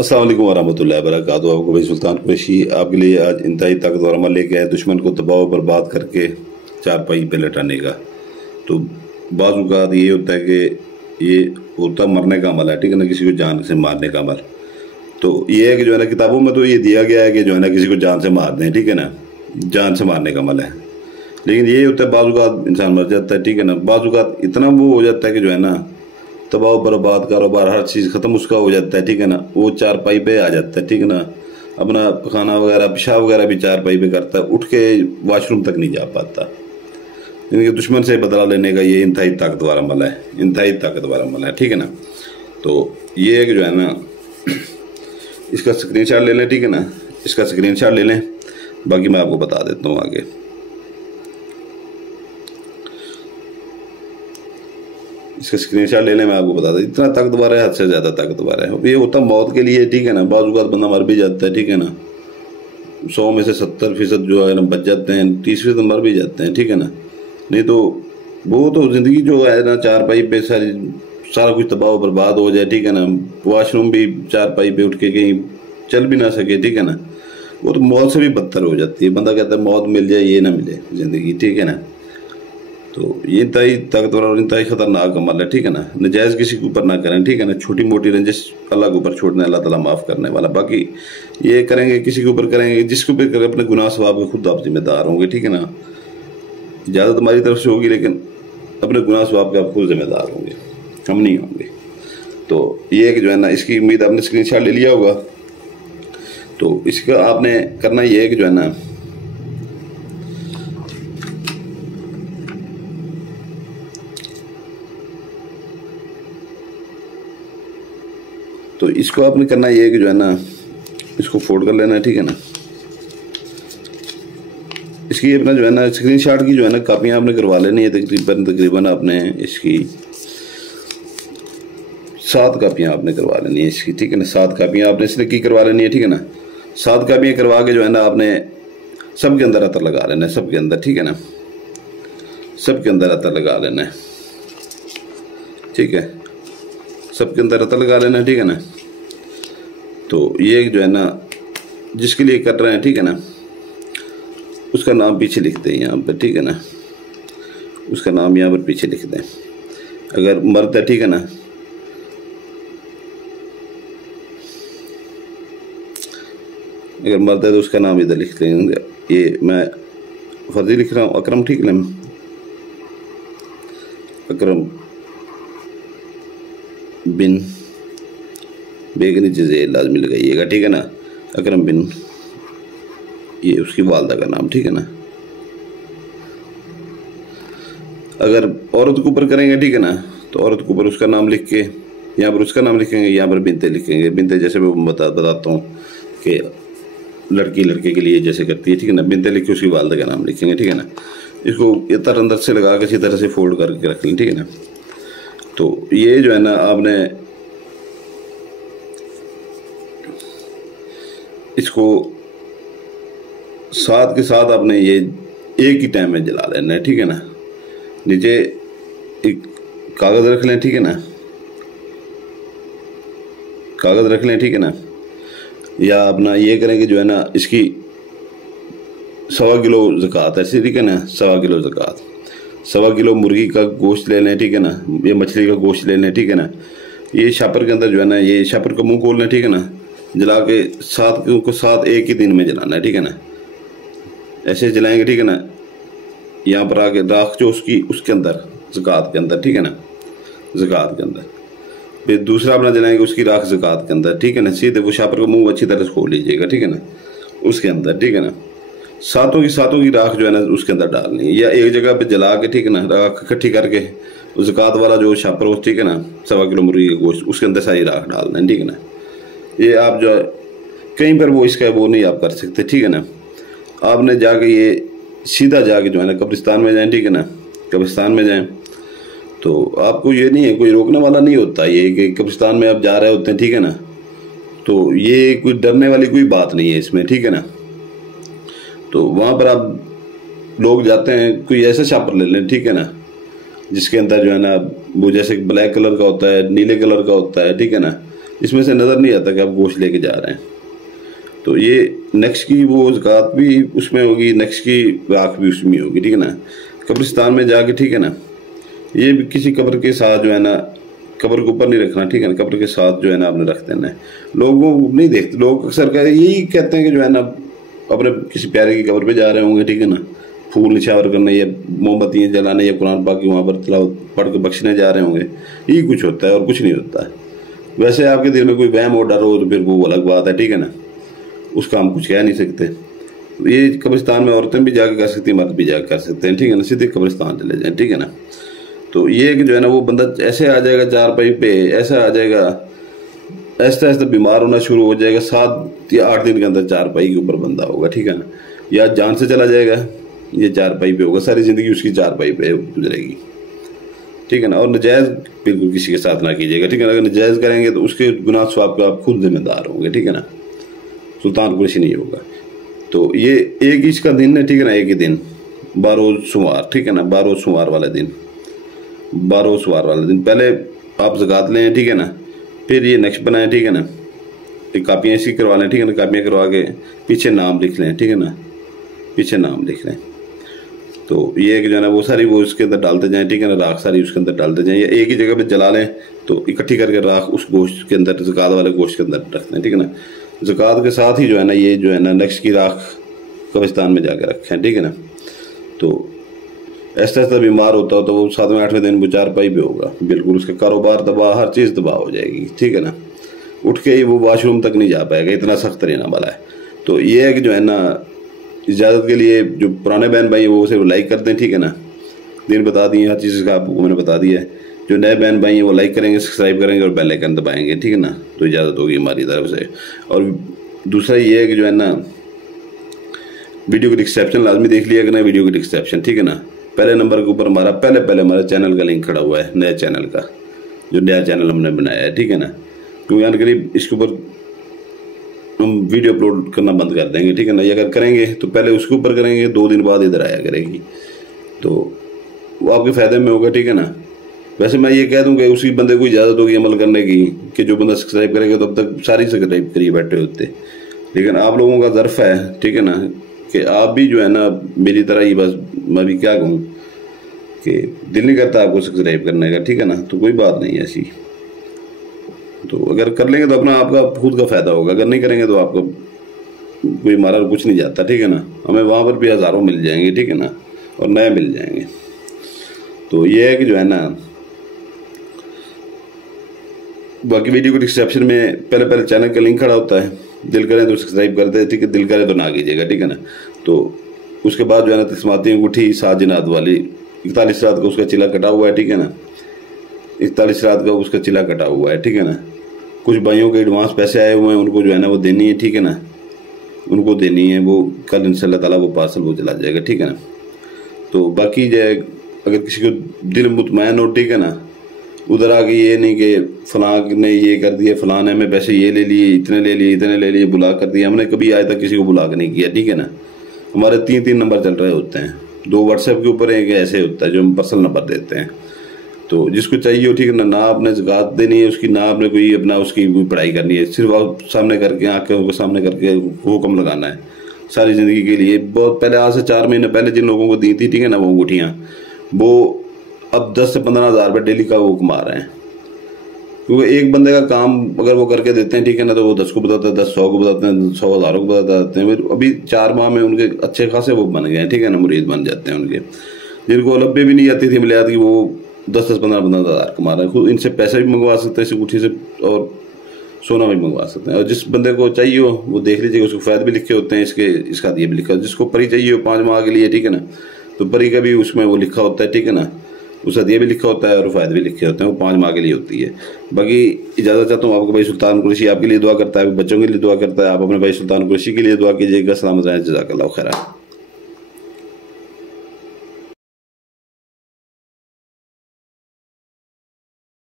अस्सलाम वालेकुम वरहमतुल्लाहि वबरकातुहू। आपको भाई सुल्तान कुरैशी आपके लिए आज इंतहाई ताकतवर अमल लेके आए दुश्मन को तबाह बर्बाद करके चारपाई पे लटाने का। तो बाज़ औक़ात ये होता है कि ये होता मरने का अमल है, ठीक है ना, किसी को जान से मारने का अमल। तो ये है कि जो है ना किताबों में तो ये दिया गया है कि जो है ना किसी को जान से मार दें, ठीक है ना, जान से मारने का अमल है। लेकिन ये होता है बाज़ औक़ात इंसान मर जाता है, ठीक है ना, बाज़ औक़ात इतना वो हो जाता है कि जो है ना तबाह बर्बाद कारोबार हर चीज़ ख़त्म उसका हो जाता है, ठीक है ना, वो चारपाई पे आ जाता है, ठीक है ना, अपना खाना वगैरह पेशाब वगैरह भी चारपाई पे करता है, उठ के वाशरूम तक नहीं जा पाता। इनके दुश्मन से बदला लेने का ये इंतहाई ताकतवर अमल है, इंतहाई ताकतवर अमल है, ठीक है ना। तो ये है कि जो है ना इसका स्क्रीनशॉट ले लें, ठीक है ना, इसका स्क्रीनशॉट ले लें, बाकी मैं आपको बता देता हूँ आगे। इसका स्क्रीनशॉट ले लें, मैं आपको बता दूं इतना ताकतवर है, हद से ज़्यादा ताकतवर है। ये होता मौत के लिए, ठीक है ना, बाज़ औक़ात बंदा मर भी जाता है, ठीक है ना, 100 में से 70% जो है ना बच जाते हैं, 30% मर भी जाते हैं, ठीक है ना। नहीं तो वो तो ज़िंदगी जो है ना चारपाई पे सारा कुछ तबाह बर्बाद हो जाए, ठीक है ना, वाशरूम भी चारपाई पे उठ के कहीं चल भी ना सके, ठीक है ना, वो तो मौत से भी बदतर हो जाती है। बंदा कहता है मौत मिल जाए ये ना मिले ज़िंदगी, ठीक है ना। तो ये इंतहाई ताकतवर और इंतहाई ख़तरनाक अमल है, ठीक है ना। नजायज़ किसी के ऊपर ना करें, ठीक है ना, छोटी मोटी रंजिश अल्लाह के ऊपर छोड़ना, अल्लाह ताला माफ़ करने वाला। बाकी ये करेंगे किसी के ऊपर करेंगे, जिसके ऊपर करें अपने गुनाह सवाब के खुद आप जिम्मेदार होंगे, ठीक है ना। इजाज़त हमारी तरफ से होगी लेकिन अपने गुनाह सवाब के आप खुद जिम्मेदार होंगे, हम नहीं होंगे। तो ये है कि जो है ना इसकी उम्मीद आपने स्क्रीनशॉट ले लिया होगा। तो इसका आपने करना ये है कि जो है ना तो इसको आपने करना ये है कि जो है ना इसको फोल्ड कर लेना है, ठीक है ना। इसकी अपना जो है ना स्क्रीनशॉट की जो है ना कापियाँ आपने करवा लेनी है, तकरीबन आपने इसकी 7 कापियाँ आपने करवा लेनी है इसकी, ठीक है ना। 7 कापियाँ आपने इसने की करवा लेनी है, ठीक है ना। 7 कापियाँ करवा के जो है ना आपने सबके अंदर अतर लगा लेना है, सबके अंदर, ठीक है ना, सबके अंदर अतर लगा लेना है, ठीक है, सबके अंदर अतर लगा लेना है, ठीक है ना। तो ये जो है ना जिसके लिए कर रहे हैं, ठीक है ना, उसका नाम पीछे लिख दें यहाँ पर, ठीक है ना, उसका नाम यहाँ पर पीछे लिख दें। अगर मर्द है, ठीक है ना, अगर मर्द है तो उसका नाम इधर लिख देंगे। ये मैं फर्जी लिख रहा हूँ, अकरम, ठीक है ना, अकरम बिन बेगनी चीज़ें लाजमी लगाइएगा, ठीक है ना, अकरम बिन, ये उसकी वालदा का नाम, ठीक है ना। अगर औरत के ऊपर करेंगे, ठीक है ना, तो औरत के ऊपर उसका नाम लिख के यहाँ पर उसका नाम लिखेंगे, यहाँ पर बिनते लिखेंगे। बिनते जैसे मैं बताता हूँ कि लड़की लड़के के लिए जैसे करती है, ठीक है ना, बिनते लिख के उसकी वालदा का नाम लिखेंगे, ठीक है ना। इसको इतर अंदर से लगा के इसी तरह से फोल्ड करके रख लें, ठीक है ना। तो ये जो है ना आपने इसको साथ के साथ आपने ये एक ही टाइम में जला लेना है, ठीक है ना। नीचे एक कागज़ रख लें, ठीक है ना, कागज़ रख लें, ठीक है ना। या अपना ये करें कि जो है ना इसकी 1.25 किलो ज़कात है, ठीक है ना, 1.25 किलो ज़कात, 1.25 किलो मुर्गी का गोश्त ले लें, ठीक है ना, ये मछली का गोश्त ले लें, ठीक है ना। ये शापर के अंदर जो है ना ये शापर का मुंह खोल लें, ठीक है ना, जला के 7 को 7 एक ही दिन में जलाना है, ठीक है ना। ऐसे जलाएंगे, ठीक है ना, यहाँ पर आके राख जो उसकी उसके अंदर ज़कात के अंदर, ठीक है ना, ज़कात के अंदर। फिर दूसरा अपना जलाएंगे उसकी राख ज़कात के अंदर, ठीक है ना। सीधे वो शापर का मुंह अच्छी तरह से खोल लीजिएगा, ठीक है ना, उसके अंदर, ठीक है ना। 7 की राख जो है ना उसके अंदर डालनी है, या एक जगह पे जला के, ठीक है ना, राख इकट्ठी करके ज़कात वाला जो शापर हो, ठीक है ना, 1.25 किलो मुर्गी का गोश्त उसके अंदर सारी राख डालना है, ठीक है ना। ये आप जो कहीं पर वो इसका वो नहीं आप कर सकते, ठीक है ना। आपने जाके ये सीधा जाके जो है ना कब्रिस्तान में जाएं, ठीक है ना, कब्रिस्तान में जाएं तो आपको ये नहीं है, कोई रोकने वाला नहीं होता, ये कि कब्रिस्तान में आप जा रहे होते हैं, ठीक है ना। तो ये कोई डरने वाली कोई बात नहीं है इसमें, ठीक है ना। तो वहाँ पर आप लोग जाते हैं, कोई ऐसा शापर ले लें, ठीक है ना, जिसके अंदर जो है ना वो जैसे ब्लैक कलर का होता है, नीले कलर का होता है, ठीक है ना, इसमें से नज़र नहीं आता कि आप गोश्त लेके जा रहे हैं। तो ये नेक्स्ट की वो ज़कात भी उसमें होगी, नेक्स्ट की राख भी उसमें होगी, ठीक है ना। कब्रिस्तान में जाके, ठीक है ना, ये भी किसी कब्र के साथ जो है ना, कब्र के ऊपर नहीं रखना, ठीक है ना, कब्र के साथ जो है ना आपने रख देना है। लोगों नहीं देखते, लोग अक्सर यही कहते हैं कि जो है ना अपने किसी प्यारे की कब्र पे जा रहे होंगे, ठीक है ना, फूल निछावर करने या मोमबत्तियाँ जलाने या कुरान पाक की वहाँ पर तिलावत पढ़ के बख्शने जा रहे होंगे, यही कुछ होता है और कुछ नहीं होता है। वैसे आपके दिल में कोई वहम और डर हो तो फिर वो अलग बात है, ठीक है ना, उसका हम कुछ कह नहीं सकते। ये कब्रिस्तान में औरतें भी जाके कर सकती हैं, मर्द भी जाके कर सकते हैं, ठीक है ना, सीधे कब्रिस्तान चले जाएं, ठीक है ना। तो ये कि जो है ना वो बंदा ऐसे आ जाएगा चारपाई पे, ऐसा आ जाएगा, ऐसा ऐसा बीमार होना शुरू हो जाएगा, 7 या 8 दिन के अंदर चारपाई के ऊपर बंदा होगा, ठीक है ना, या जान से चला जाएगा, ये चारपाई पे होगा, सारी ज़िंदगी उसकी चारपाई पे गुजरेगी, ठीक है ना। और नजायज़ बिल्कुल किसी के साथ ना कीजिएगा, ठीक है ना। अगर नजायज़ करेंगे तो उसके गुनाह स्वाब का आप खुद जिम्मेदार होंगे, ठीक है ना, सुल्तान कुरैशी नहीं होगा। तो ये एक इसका दिन है, ठीक है ना, एक ही दिन 12 सोमवार, ठीक है ना, 12 सोमवार वाले दिन, 12 सोमवार वाले दिन पहले आप ज़कात लें, ठीक है ना, फिर ये नक्श बनाएं, ठीक है ना, एक कापियाँ इसकी करवा लें, ठीक है ना, कापियाँ करवा के पीछे नाम लिख लें, ठीक है ना, पीछे नाम लिख लें। तो ये कि जो है ना वो सारी वो उसके अंदर डालते जाएं, ठीक है ना, राख सारी उसके अंदर डालते जाएं, या एक ही जगह पे जला लें तो इकट्ठी करके राख उस गोश्त के अंदर, ज़कात वाले गोश्त के अंदर रख दें, ठीक है ना। ज़कात के साथ ही जो है ना ये जो है ना नक्श की राख कब्रिस्तान में जाकर रखें, ठीक है ना। तो ऐसा ऐसा बीमार होता हो तो वो 7वें 8वें दिन वो चारपाई भी होगा, बिल्कुल उसका कारोबार तबाह, हर चीज़ तबाह हो जाएगी, ठीक है ना। उठ के ही वो वॉशरूम तक नहीं जा पाएगा, इतना सख्त रहना वाला है। तो ये है कि जो है ना इजाज़त के लिए जो पुराने बहन भाई वो उसे लाइक कर दें, ठीक है ना, दिन बता दिए, हर चीज़ का आपको मैंने बता दिया है। जो नए बहन भाई हैं वो लाइक करेंगे, सब्सक्राइब करेंगे और बेल आइकन दबाएंगे, ठीक है ना। तो इजाज़त होगी हमारी तरफ से। और दूसरा ये है कि जो है ना वीडियो की डिस्क्रिप्शन लाजमी देख लिया करना, वीडियो की डिस्क्रिप्शन, ठीक है ना। पहले नंबर के ऊपर हमारा पहले हमारे चैनल का लिंक खड़ा हुआ है, नए चैनल का, जो नया चैनल हमने बनाया है, ठीक है ना। क्योंकि यानी करीब इसके ऊपर हम वीडियो अपलोड करना बंद कर देंगे, ठीक है ना। ये अगर करेंगे तो पहले उसके ऊपर करेंगे, 2 दिन बाद इधर आया करेगी, तो वो आपके फ़ायदे में होगा, ठीक है ना। वैसे मैं ये कह दूं कि उसी बंदे को इजाज़त होगी अमल करने की कि जो बंदा सब्सक्राइब करेगा तो अब तक सारी सब्सक्राइब करिए बैठे होते, लेकिन आप लोगों का ज़र्फ़ है, ठीक है ना, कि आप भी जो है ना मेरी तरह ही, बस मैं भी क्या कहूँ कि दिल नहीं करता आपको सब्सक्राइब करने का, ठीक है ना। तो कोई बात नहीं ऐसी, तो अगर कर लेंगे तो अपना आपका खुद का फ़ायदा होगा, अगर नहीं करेंगे तो आपको कोई हमारा कुछ नहीं जाता, ठीक है ना। हमें वहाँ पर भी हज़ारों मिल जाएंगे, ठीक है ना, और नए मिल जाएंगे। तो ये है कि जो है ना बाकी वीडियो को डिस्क्रिप्शन में पहले चैनल का लिंक खड़ा होता है, दिल करें तो सब्सक्राइब करते हैं, ठीक है, दिल करें तो ना कीजिएगा, ठीक है ना। तो उसके बाद जो है ना तस्माती अंगूठी 7 जिनात वाली 41 रात का उसका चिला कटा हुआ है, ठीक है ना, 41 रात का उसका चिला कटा हुआ है, ठीक है ना। कुछ भाइयों के एडवांस पैसे आए हुए हैं, उनको जो है ना वो देनी है, ठीक है ना, उनको देनी है, वो कल इंशाल्लाह ताला वो पार्सल वो चला जाएगा, ठीक है ना। तो बाकी जो है अगर किसी को दिल मुतमैन हो, ठीक है ना, उधर आके ये नहीं कि फलां ने ये कर दिया, फलां ने हमें पैसे ये ले लिए, इतने ले लिए, बुला कर दिया। हमने कभी आज तक किसी को बुला के नहीं किया, ठीक है ना। हमारे 3 नंबर चल रहे होते हैं, 2 व्हाट्सएप के ऊपर एक ऐसे होता है जो हम पर्सनल नंबर देते हैं। तो जिसको चाहिए हो, ठीक है ना आपने ज़कात देनी है उसकी, ना आपने कोई अपना उसकी पढ़ाई करनी है, सिर्फ आप सामने करके आंखों के सामने करके हुक्म लगाना है सारी ज़िंदगी के लिए। बहुत पहले, आज से 4 महीने पहले जिन लोगों को दी थी, ठीक है ना, वो अंगूठियाँ, वो अब 10 से 15 हज़ार रुपये डेली का वो कमा रहे हैं। क्योंकि एक बंदे का काम अगर वो करके देते हैं, ठीक है ना, तो वो 10 को बताते हैं, 10 100 को बताते हैं, 100 हज़ारों को बताते हैं। अभी 4 माह में उनके अच्छे खासे वो बन गए हैं, ठीक है ना, मुरीद बन जाते हैं उनके, जिनको लब्बे भी नहीं आती थी मिलाद की, वो 10-10 15-15 हज़ार कमा रहे हैं। खुद इनसे पैसे भी मंगवा सकते हैं इस अंगूठी से, और सोना भी मंगवा सकते हैं। और जिस बंदे को चाहिए हो वो देख लीजिएगा, उसको फ़ायदे भी लिखे होते हैं इसके, इसका ये भी लिखा है। जिसको परी चाहिए हो 5 माह के लिए, ठीक है ना, तो परी का भी उसमें वो लिखा होता है, ठीक है ना, उसका ये भी लिखा होता है और फ़ायदे भी लिखे होते हैं, वो 5 माह के लिए होती है। बाकी इजाज़त चाहता हूँ आपको, भाई सुल्तान कुरैशी आपके लिए दुआ करता है, बच्चों के लिए दुआ करता है, आप अपने भाई सुल्तान कुरैशी के लिए दुआ कीजिएगा। सलामत रहें, जज़ाकल्लाह खैर।